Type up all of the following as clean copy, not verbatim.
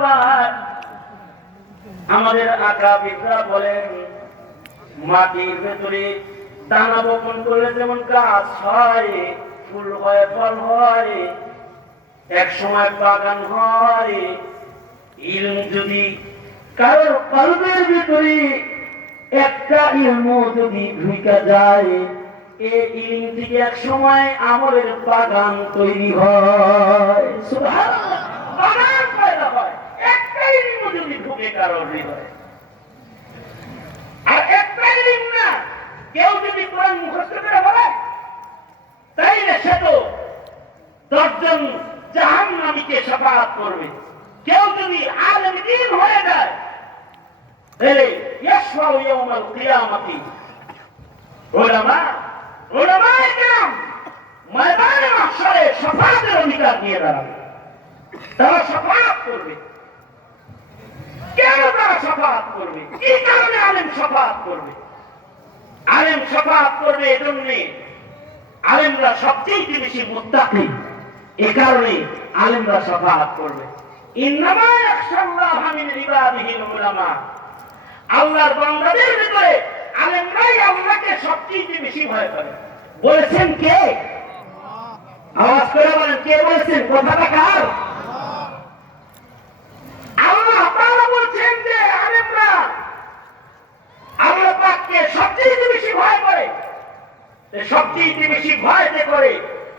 পায়। আমাদের আকাবিররা বলেন মাটির ভেতরে দানা বপন করলে যেমন গাছ হয়, ফুল হয়, ফল হয়, এক সময় বাগান হয়, ইলম যদি কারোর কলবের ভিতরে একটা ইলম যদি ঢুকে যায়, এই ইলম থেকে এক সময় আমলের বাগান তৈরি হয়, সুবহানাল্লাহ, বাগান পয়দা হয় একটা ইলম যদি ঢুকে কারোর হৃদয়ে। আর একটা ইলম না, কেউ যদি কোরআন মুখস্থ করে বলে তাইলে সে তো 10 জন জাহান্নামীকে শাফাআত করবে। কেউ যদি আলেম দ্বীন হয়ে যায় তাহলে ইয়াশফাউ ইয়াউমাল কিয়ামাতি উলামায়ে কিরাম ময়দানে মাহশরে শাফাআতের অধিকার নিয়ে দাঁড়াবে। তারা শাফাআত করবে। কেন তারা শাফাআত করবে? কি কারণে আলেম শাফাআত করবে? আলেম শাফাআত করবে এজন্য আলেমরা সবচেয়ে বেশি মুত্তাকি, এই কারণে আলেমরা শাফাআত করবে। ইন্নামা ইয়াখশাল্লাহ মিন ইবাদিহিল উলামা, আল্লাহর বান্দাদের ভিতরে আলেমরাই আল্লাহকে সবচেয়ে বেশি ভয় করে। বলেছেন কে? আওয়াজ করে বলেন, কে বলেছেন? কথাটা কার? আল্লাহ তাআলা বলছেন যে আলেমরা আল্লাহ পাককে সবচেয়ে বেশি ভয় করে। সবচেয়ে বেশি ভয় যে করে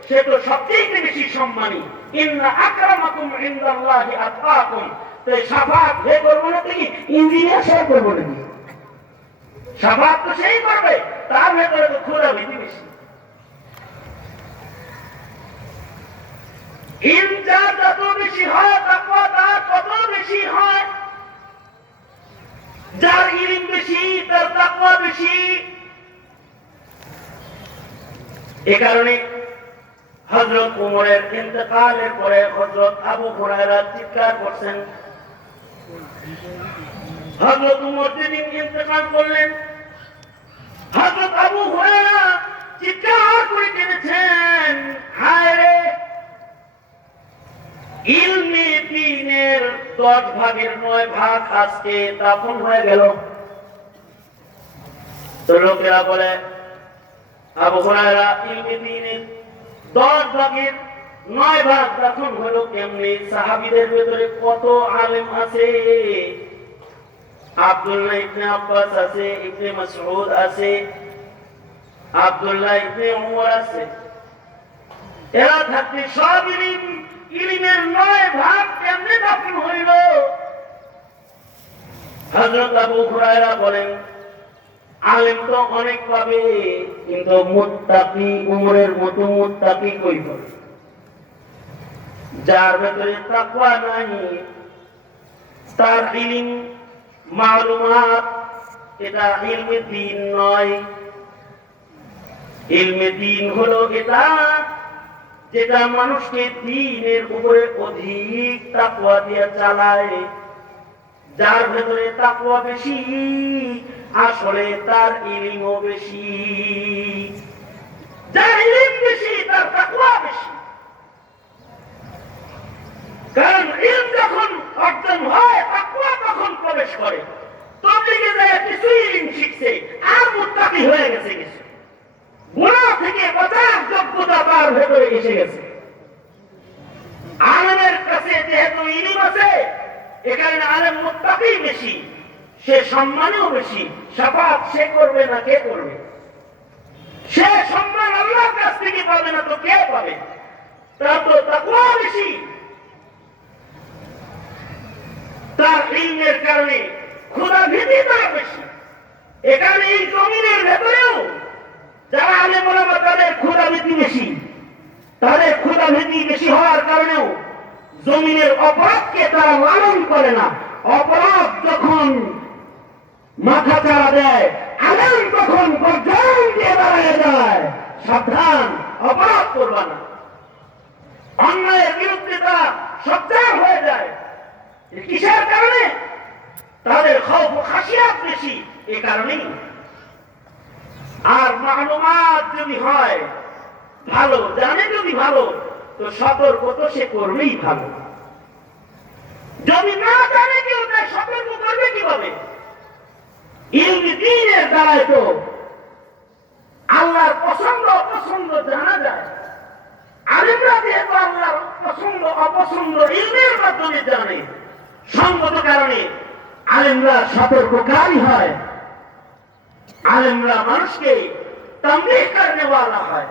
সে তো সবচেয়ে বেশি সম্মানী। ইন্না আকরামাকুম ইনদাল্লাহি আতকাকুম। তো শাফাআত হে করব না কি ইঞ্জিনিয়ার সাহেব করব নাকি? শাফাআত তো সেই করবে, তার ভেতরে তো খোদা ভীতি বেশি। ইলম যার যত বেশি হয় তাকওয়া তার তত বেশি হয়। যার ইলম বেশি তার তাকওয়া বেশি। এ কারণে হযরত উমরের ইন্তেকালের পরে হযরত আবু হুরায়রা চিৎকার করছেন। হযরত উমর যেদিন ইন্তেকাল করলেন, হযরত আবু হুরায়রা চিৎকার করে কেঁদেছেন, হায় রে, ইলমে দ্বীনের 10 ভাগের 9 ভাগ আজকে দাফন হয়ে গেল। তো লোকেরা বলে আবু হুরায়রা ইলমে দ্বীনের 10 ভাগের 9 ভাগ দাফন হলো কেমনে? সাহাবীদের ভিতরে কত আলেম আছে? আব্দুল্লাহ ইবনে আব্বাস আছে, ইবনে মাসউদ আছে, আব্দুল্লাহ ইবনে উমর আছে। এরা থাকতে সব ইলমের 9 ভাগ কেমনে দাফন হইল? হযরত আবু হুরায়রা বলেন আলেম তো অনেক পাবে, কিন্তু মুত্তাকি উমরের মতো মুত্তাকি কই পাবে? যার ভেতরে তাকওয়া নাই, তার ইলম মালুমাত এটা ইলমে দ্বীন নয়। ইলমে দ্বীন হলো এটা যেটা মানুষকে দ্বীনের উপরে অধিক তাকওয়া দিয়ে চালায়। যার ভেতরে তাকওয়া বেশি আসলে তার ইলমও বেশি। যার ইলম বেশি তার তাকওয়া বেশি। কারণ ইলম যখন অর্জন হয় তাকওয়া তখন প্রবেশ করে। তবলিগে যায় কিছু ইলম শিখছে আর মুত্তাকি হয়ে গেছে, কিছু গুনাহ থেকে বাঁচার যোগ্যতা তার ভেতরে এসে গেছে। আলেমের কাছে যেহেতু ইলম আছে, এখানে আলেম মুত্তাকি বেশি, সে সম্মানও বেশি। শাফাআত সে করবে না কে করবে? সে সম্মান আল্লাহর কাছ থেকে পাবে না তো কে পাবে? তার তো তাকওয়া বেশি। তার ইলমের কারণে খোদা ভীতি তার বেশি। এখানে এই জমিনের ভেতরেও যারা আলেম ওলামা তাদের খোদা ভীতি বেশি। তাদের খোদা ভীতি বেশি হওয়ার কারণেও জমিনের অপরাধকে তারা লালন করে না। অপরাধ যখন মাথা চাড়া দেয়, আলেম তখন গর্জন দিয়ে দাঁড়ায় যায়, সাবধান, অপরাধ করবা না। অন্যায়ের বিরুদ্ধে তারা সোচ্চার হয়ে যায়। কিসের কারণে? তাদের খৌফ খাশিয়াত বেশি, এ কারণেই। আর মালুমাত যদি হয় ভালো, জানে যদি ভালো, তো সতর্ক তো সে করবেই ভালো। যদি না জানে কেউ তার সতর্ক করবে কিভাবে? ইলমি দ্বীনের দ্বারাই তো আল্লাহর পছন্দ অপছন্দ জানা যায়। আলেমরা যেহেতু আল্লাহর পছন্দ অপছন্দ ইলমের মাধ্যমে জানে, সঙ্গত কারণে আলেমরা সতর্ককারী হয়, আলেমরা মানুষকে তামলিগ করনে ওয়ালা হয়।